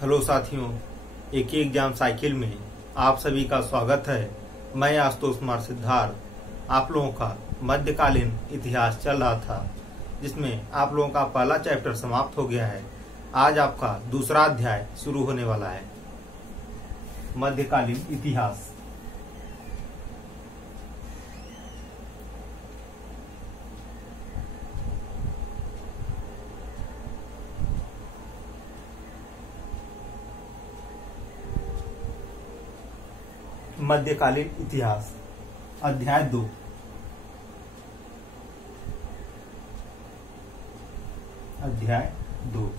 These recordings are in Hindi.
हेलो साथियों, एक ही एग्जाम साइकिल में आप सभी का स्वागत है। मैं आशुतोष कुमार सिद्धार्थ। आप लोगों का मध्यकालीन इतिहास चल रहा था, जिसमें आप लोगों का पहला चैप्टर समाप्त हो गया है। आज आपका दूसरा अध्याय शुरू होने वाला है, मध्यकालीन इतिहास। मध्यकालीन इतिहास अध्याय 2। अध्याय 2।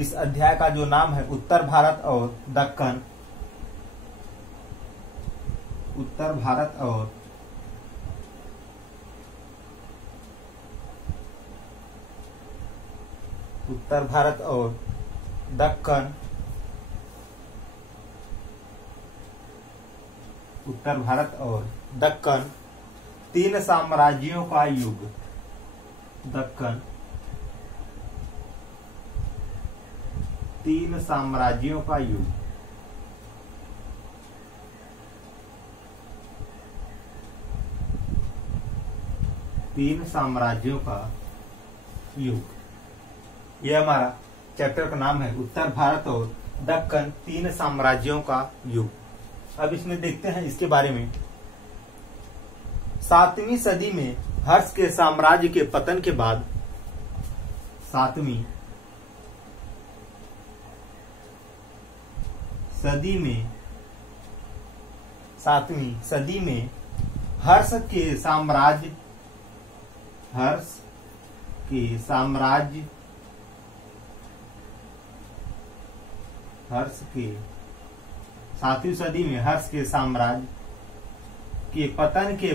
इस अध्याय का जो नाम है उत्तर भारत और दक्कन। उत्तर भारत और दक्कन। उत्तर भारत और दक्कन, तीन साम्राज्यों का युग। दक्कन, तीन साम्राज्यों का युग। तीन साम्राज्यों का युग। यह हमारा चैप्टर का नाम है, उत्तर भारत और दक्कन, तीन साम्राज्यों का युग। अब इसमें देखते हैं इसके बारे में। 7वीं सदी में हर्ष के साम्राज्य के पतन के बाद 7वीं सदी में हर्ष के साम्राज्य 7वीं सदी में हर्ष के साम्राज्य के पतन के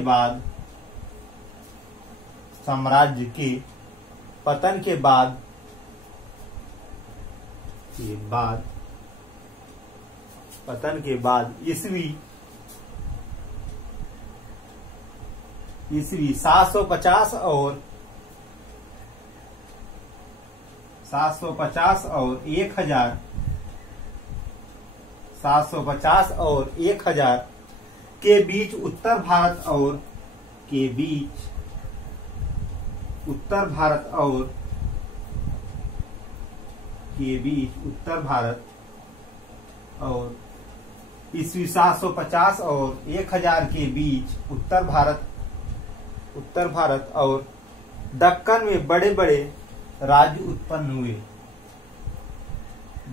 बाद ईस्वी 750 और 1000 के बीच उत्तर भारत और ईस्वी 750 और 1000 के बीच उत्तर भारत और दक्कन में बड़े बड़े राज्य उत्पन्न हुए।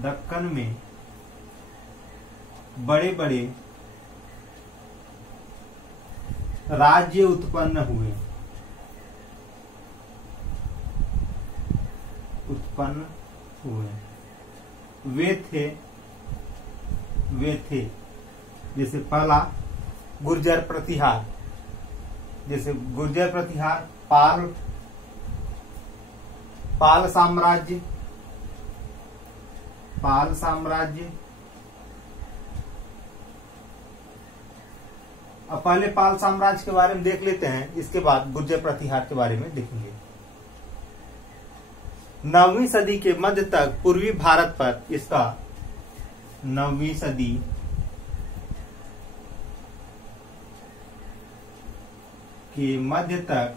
दक्कन में बड़े बड़े राज्य उत्पन्न हुए। वे थे जैसे पहला गुर्जर प्रतिहार, पाल साम्राज्य। अब पहले पाल साम्राज्य के बारे में देख लेते हैं, इसके बाद गुर्जर प्रतिहार के बारे में देखेंगे। 9वीं सदी के मध्य तक पूर्वी भारत पर इसका 9वीं सदी के मध्य तक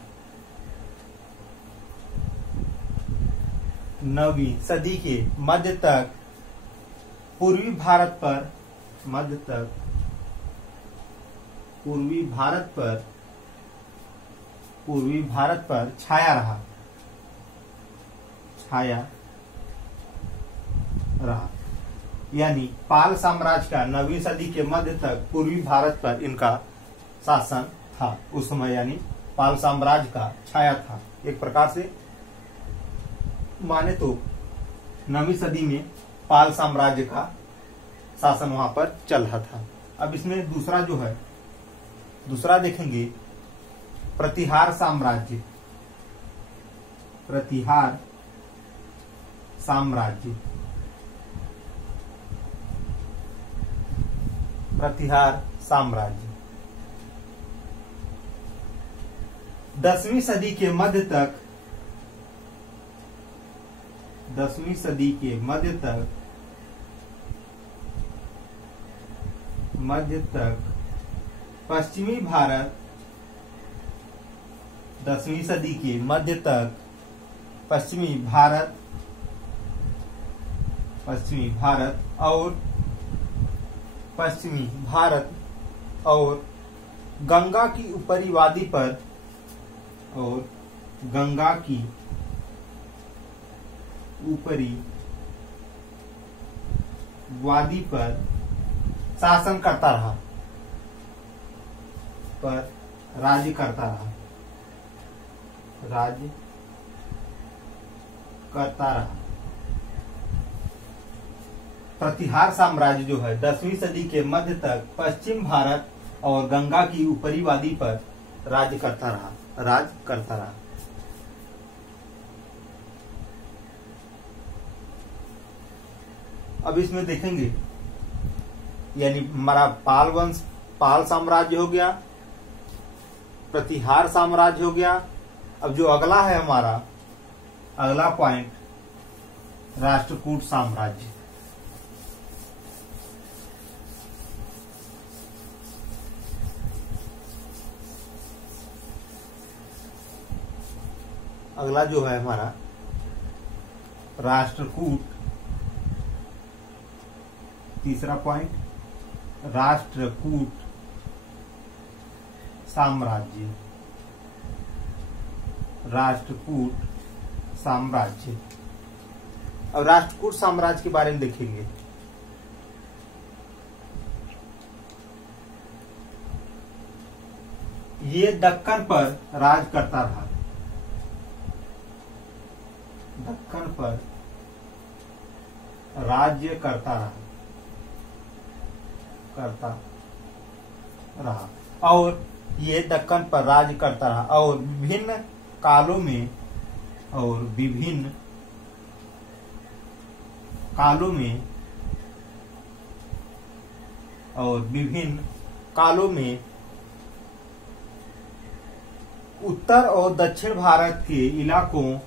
9वीं सदी के मध्य तक पूर्वी भारत पर छाया रहा। यानी पाल साम्राज्य का 9वीं सदी के मध्य तक पूर्वी भारत पर इनका शासन था। उस समय यानी पाल साम्राज्य का छाया था। एक प्रकार से माने तो 9वीं सदी में पाल साम्राज्य का शासन वहां पर चल रहा था। अब इसमें दूसरा देखेंगे, प्रतिहार साम्राज्य। प्रतिहार साम्राज्य 10वीं सदी के मध्य तक 10वीं सदी के मध्य तक मध्य तक पश्चिमी भारत 10वीं सदी के मध्य तक पश्चिमी भारत और गंगा की ऊपरी वादी पर शासन करता रहा, राज्य करता रहा। प्रतिहार साम्राज्य जो है 10वीं सदी के मध्य तक पश्चिम भारत और गंगा की ऊपरी वादी पर राज करता रहा। अब इसमें देखेंगे, यानी हमारा पाल साम्राज्य हो गया, प्रतिहार साम्राज्य हो गया। अब जो अगला है हमारा अगला पॉइंट, राष्ट्रकूट साम्राज्य। अगला जो है हमारा राष्ट्रकूट, तीसरा पॉइंट, राष्ट्रकूट साम्राज्य। अब राष्ट्रकूट साम्राज्य के बारे में देखेंगे। ये दक्कन पर राज करता रहा। राज्य करता रहा और ये दक्कन पर राज्य करता रहा और विभिन्न कालों में उत्तर और दक्षिण भारत के इलाकों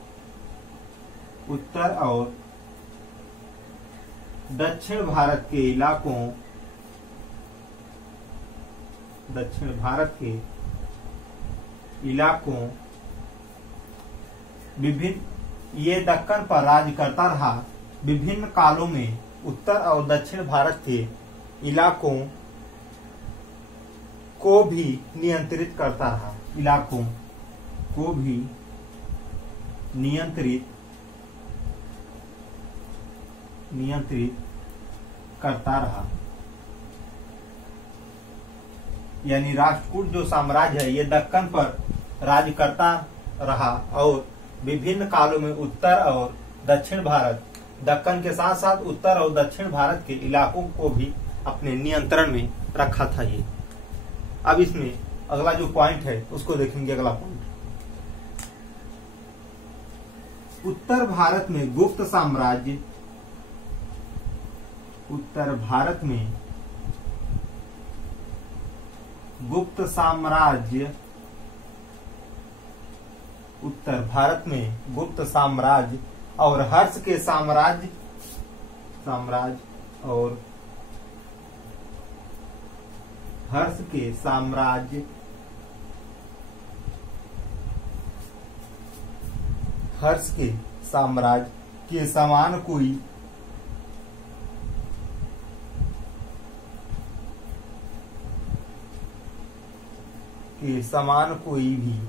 ये दक्कन पर राज करता रहा। विभिन्न कालों में उत्तर और दक्षिण भारत के इलाकों को भी नियंत्रित करता रहा। यानी राष्ट्रकूट जो साम्राज्य है ये दक्कन पर राज करता रहा और विभिन्न कालों में उत्तर और दक्षिण भारत, दक्कन के साथ साथ उत्तर और दक्षिण भारत के इलाकों को भी अपने नियंत्रण में रखा था ये। अब इसमें अगला जो पॉइंट है उसको देखेंगे। अगला पॉइंट, उत्तर भारत में गुप्त साम्राज्य। उत्तर भारत में गुप्त साम्राज्य और हर्ष के साम्राज्य के समान कोई भी,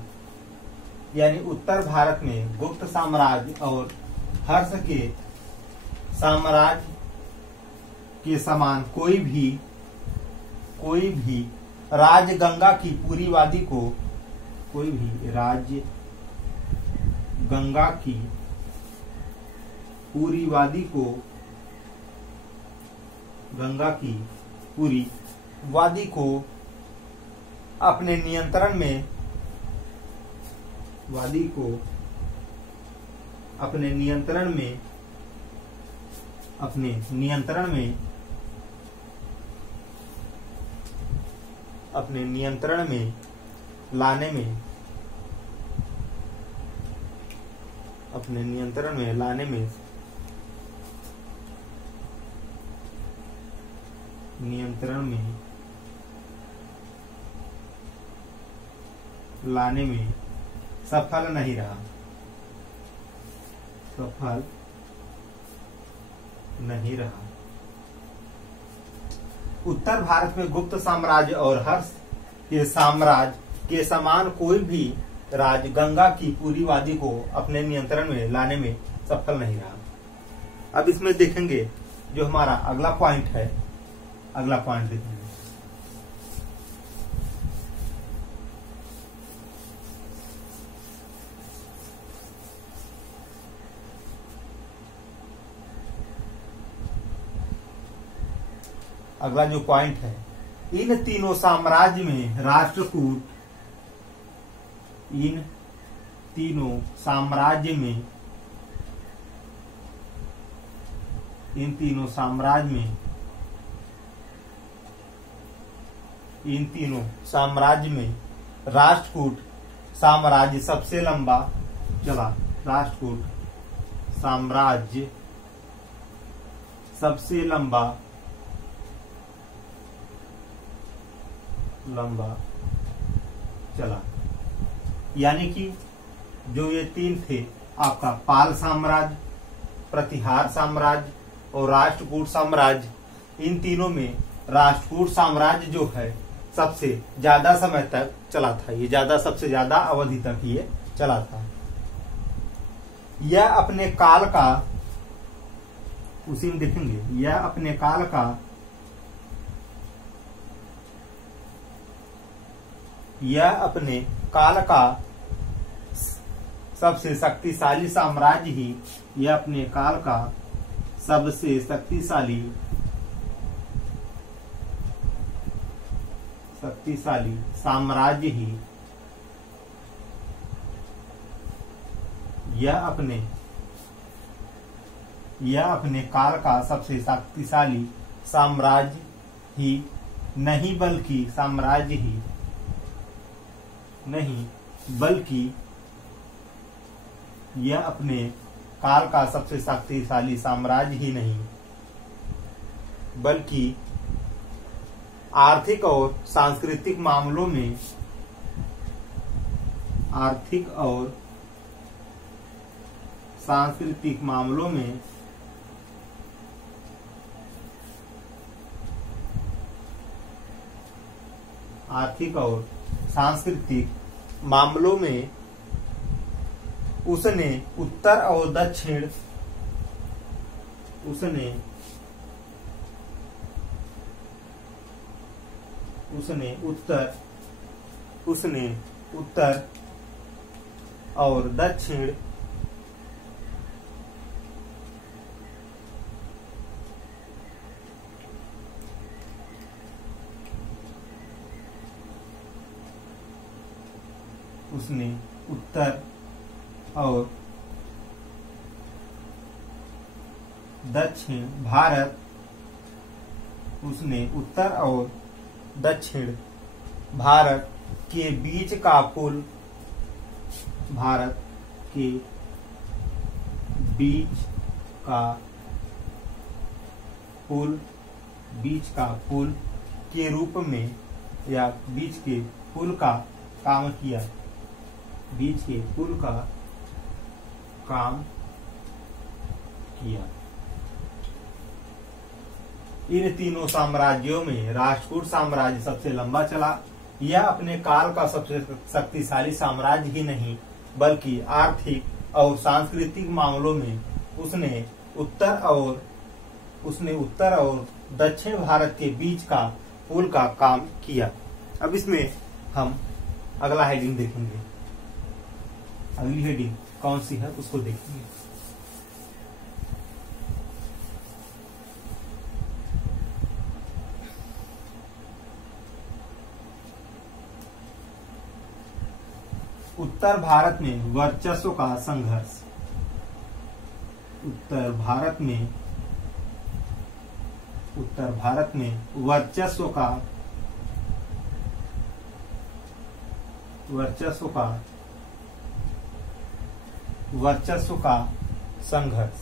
यानी उत्तर भारत में गुप्त साम्राज्य और हर्ष के साम्राज्य के समान कोई भी राज गंगा की पूरी वादी को, गंगा की पूरी वादी को अपने नियंत्रण में लाने में लाने में सफल नहीं रहा, सफल नहीं रहा। उत्तर भारत में गुप्त साम्राज्य और हर्ष के साम्राज्य के समान कोई भी राज गंगा की पूरी वादी को अपने नियंत्रण में लाने में सफल नहीं रहा। अब इसमें देखेंगे जो हमारा अगला पॉइंट है, अगला पॉइंट देखेंगे। अगला जो पॉइंट है, इन तीनों साम्राज्य में राष्ट्रकूट, इन तीनों साम्राज्य में, इन तीनों साम्राज्य में, इन तीनों साम्राज्य में राष्ट्रकूट साम्राज्य सबसे लंबा चला। राष्ट्रकूट साम्राज्य सबसे लंबा चला। यानी कि जो ये तीन थे आपका पाल साम्राज्य, प्रतिहार साम्राज्य और राष्ट्रकूट साम्राज्य, इन तीनों में राष्ट्रकूट साम्राज्य जो है सबसे ज्यादा समय तक चला था। ये सबसे ज्यादा अवधि तक ये चला था। यह अपने काल का, उसी में देखेंगे, यह अपने काल का सबसे शक्तिशाली साम्राज्य ही, यह अपने काल का सबसे शक्तिशाली साम्राज्य ही, यह अपने काल का सबसे शक्तिशाली साम्राज्य ही नहीं बल्कि साम्राज्य ही नहीं बल्कि यह अपने काल का सबसे शक्तिशाली साम्राज्य ही नहीं बल्कि आर्थिक और सांस्कृतिक मामलों में, आर्थिक और सांस्कृतिक मामलों में उसने उत्तर और दक्षिण, उसने उत्तर और दक्षिण उसने उत्तर और दक्षिण भारत, उसने उत्तर और दक्षिण भारत के बीच का पुल, भारत के बीच का पुल के रूप में या बीच के पुल का काम किया, बीच के पुल का काम किया। इन तीनों साम्राज्यों में राष्ट्रकूट साम्राज्य सबसे लंबा चला। यह अपने काल का सबसे शक्तिशाली साम्राज्य ही नहीं बल्कि आर्थिक और सांस्कृतिक मामलों में उसने उत्तर और दक्षिण भारत के बीच का पुल का काम किया। अब इसमें हम अगला हेडिंग देखेंगे। अगली हेडिंग कौन सी है उसको देखेंगे। उत्तर भारत में वर्चस्व का संघर्ष। उत्तर भारत में वर्चस्व का संघर्ष।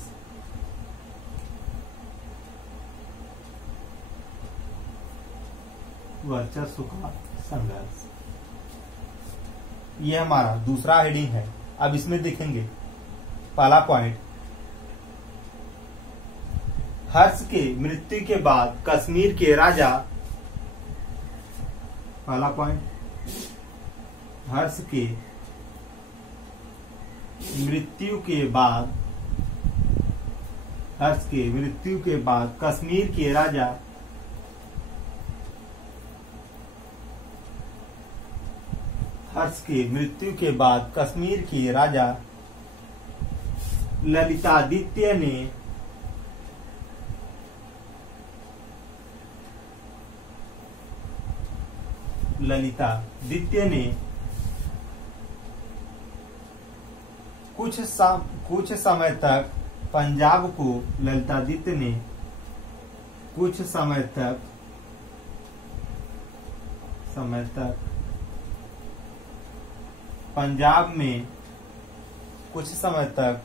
वर्चस्व का संघर्ष। ये हमारा दूसरा हेडिंग है। अब इसमें देखेंगे पहला पॉइंट, हर्ष के मृत्यु के बाद कश्मीर के राजा। पहला पॉइंट, हर्ष के मृत्यु के बाद, हर्ष के मृत्यु के बाद कश्मीर के राजा हर्ष के मृत्यु के बाद कश्मीर के राजा ललितादित्य ने कुछ समय तक पंजाब को ललितादित्य ने कुछ समय तक पंजाब में कुछ समय तक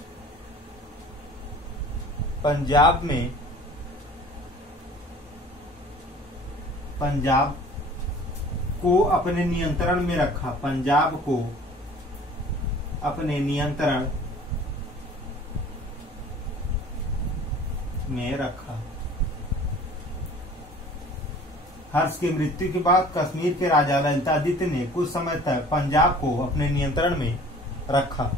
पंजाब को अपने नियंत्रण में रखा। पंजाब को अपने नियंत्रण में रखा। हर्ष की मृत्यु के बाद कश्मीर के राजा ललितादित्य ने कुछ समय तक पंजाब को अपने नियंत्रण में रखा।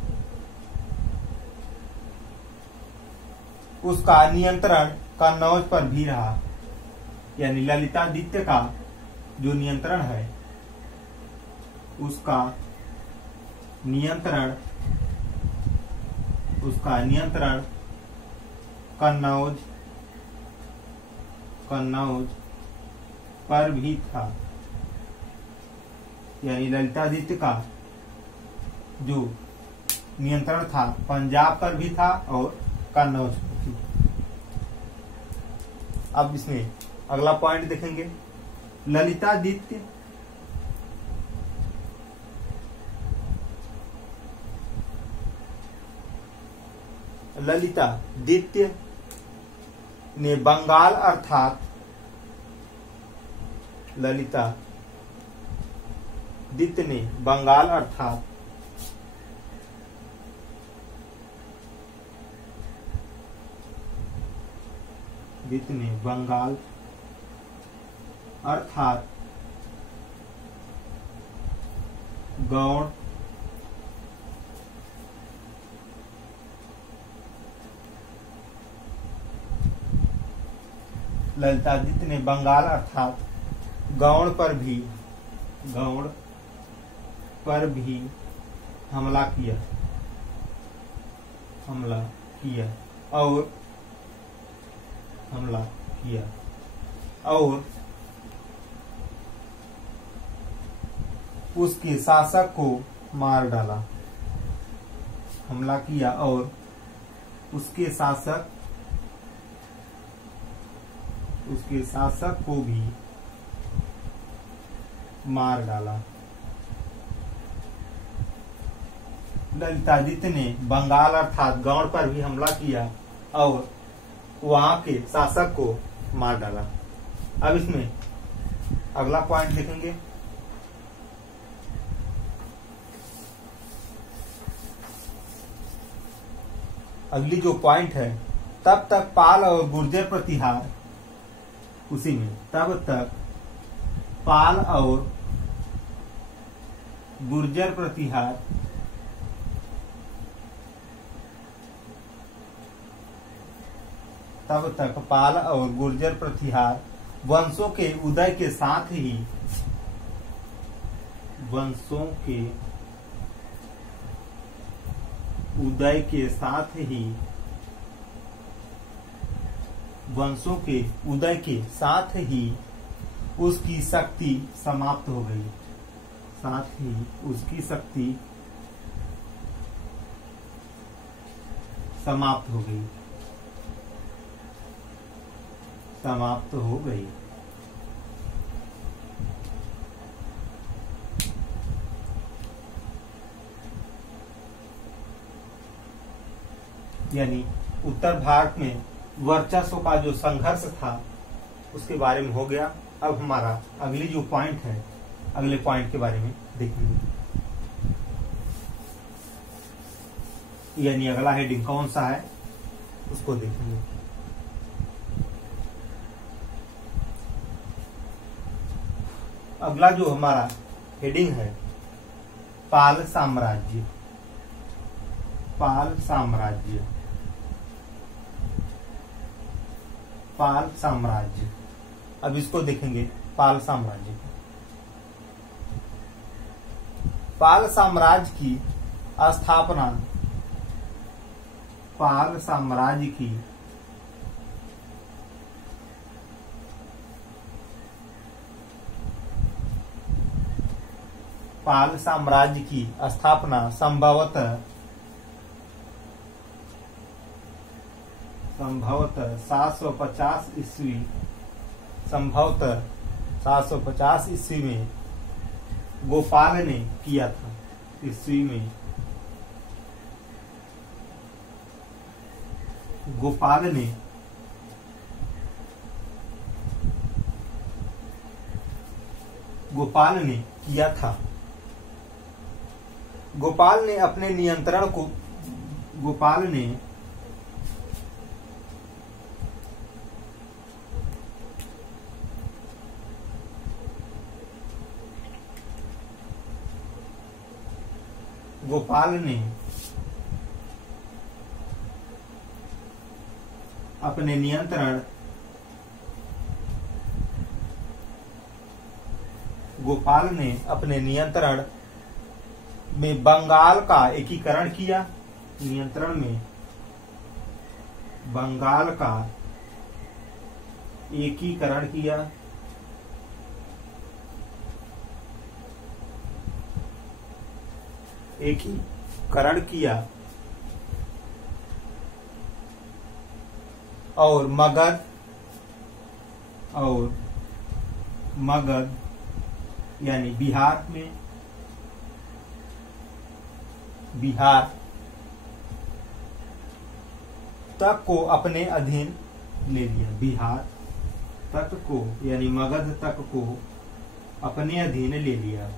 उसका नियंत्रण कन्नौज पर भी रहा। यानी ललितादित्य का जो नियंत्रण है, उसका नियंत्रण कन्नौज पर भी था। यानी ललितादित्य का जो नियंत्रण था पंजाब पर भी था और कन्नौज पर भी। अब इसमें अगला पॉइंट देखेंगे, ललितादित्य ने बंगाल अर्थात ललितादित्य ने बंगाल अर्थात गौड़ ललितादित्य ने बंगाल अर्थात गौड़ पर भी हमला किया और उसके शासक को मार डाला। हमला किया और उसके शासक को भी मार डाला। ललितादित्य ने बंगाल अर्थात गौड़ पर भी हमला किया और वहां के शासक को मार डाला। अब इसमें अगला पॉइंट देखेंगे, अगली जो पॉइंट है, तब तक पाल और गुर्जर प्रतिहार, उसी में तब तक पाल और गुर्जर प्रतिहार वंशों के उदय के साथ ही उसकी शक्ति समाप्त हो गई। समाप्त हो गई। यानी उत्तर भारत में वर्चस्व का जो संघर्ष था उसके बारे में हो गया। अब हमारा अगली जो पॉइंट है, अगले पॉइंट के बारे में देखेंगे। यानी अगला हेडिंग कौन सा है उसको देखेंगे। अगला जो हमारा हेडिंग है पाल साम्राज्य। पाल साम्राज्य, पाल साम्राज्य। अब इसको देखेंगे पाल साम्राज्य। पाल साम्राज्य की स्थापना, पाल साम्राज्य की पाल साम्राज्य की स्थापना संभवतः 750 ईस्वी, संभवतः 750 ईस्वी में गोपाल ने किया था। ईस्वी में गोपाल ने किया था। गोपाल ने अपने नियंत्रण को गोपाल ने अपने नियंत्रण में बंगाल का एकीकरण किया। नियंत्रण में बंगाल का एकीकरण किया। और मगध यानी बिहार तक को अपने अधीन ले लिया। बिहार तक को यानी मगध तक को अपने अधीन ले लिया।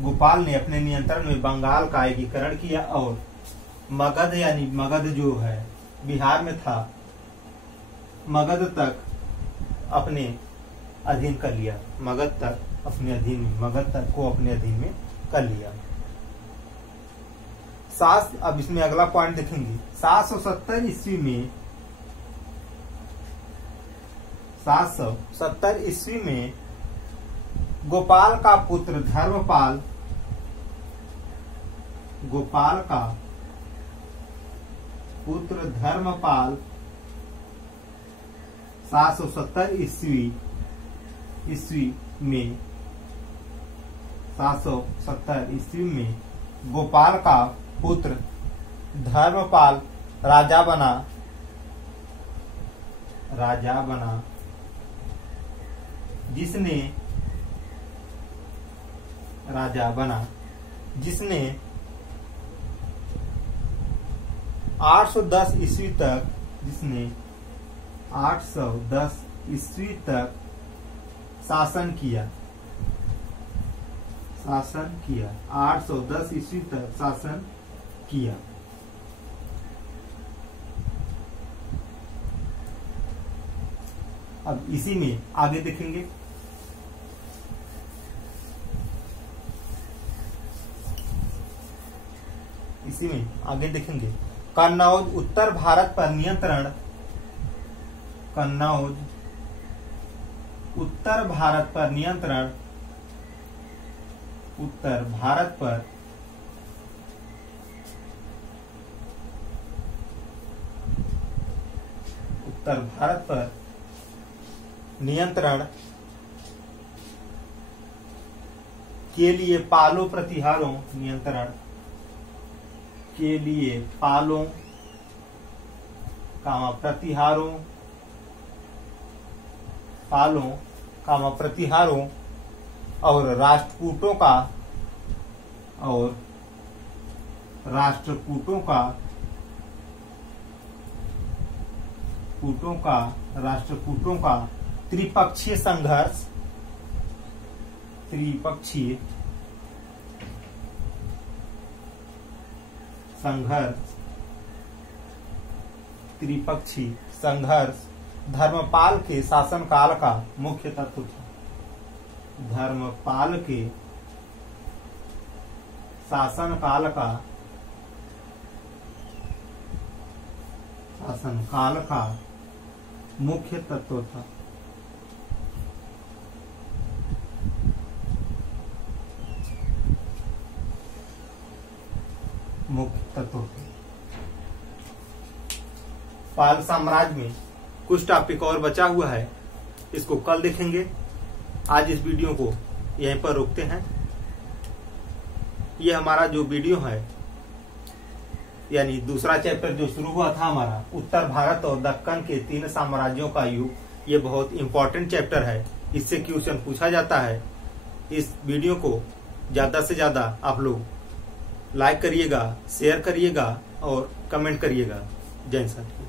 गोपाल ने अपने नियंत्रण में बंगाल का एकीकरण किया और मगध यानी मगध जो है बिहार में था, मगध तक अपने अधीन कर लिया। मगध तक को अपने अधीन में कर लिया। अब इसमें अगला पॉइंट देखेंगे। 770 ईस्वी में गोपाल का पुत्र धर्मपाल 770 ईस्वी में गोपाल का पुत्र धर्मपाल राजा बना जिसने 810 ईस्वी तक शासन किया। 810 ईस्वी तक शासन किया। अब इसी में आगे देखेंगे। कन्नौज उत्तर भारत पर नियंत्रण। उत्तर भारत पर नियंत्रण के लिए पालों प्रतिहारों प्रतिहारों और राष्ट्रकूटों का त्रिपक्षीय संघर्ष, त्रिपक्षीय संघर्ष, त्रिपक्षीय संघर्ष धर्मपाल के शासनकाल का मुख्य तत्व था। धर्मपाल के शासनकाल का मुख्य तत्व था। मुख्य तत्व पाल साम्राज्य में कुछ टॉपिक और बचा हुआ है, इसको कल देखेंगे। आज इस वीडियो को यहीं पर रोकते हैं। ये हमारा जो वीडियो है, यानी दूसरा चैप्टर जो शुरू हुआ था हमारा, उत्तर भारत और दक्कन के 3 साम्राज्यों का युग, ये बहुत इंपॉर्टेंट चैप्टर है। इससे क्वेश्चन पूछा जाता है। इस वीडियो को ज्यादा से ज्यादा आप लोग लाइक करिएगा, शेयर करिएगा और कमेंट करिएगा। जय हिंद।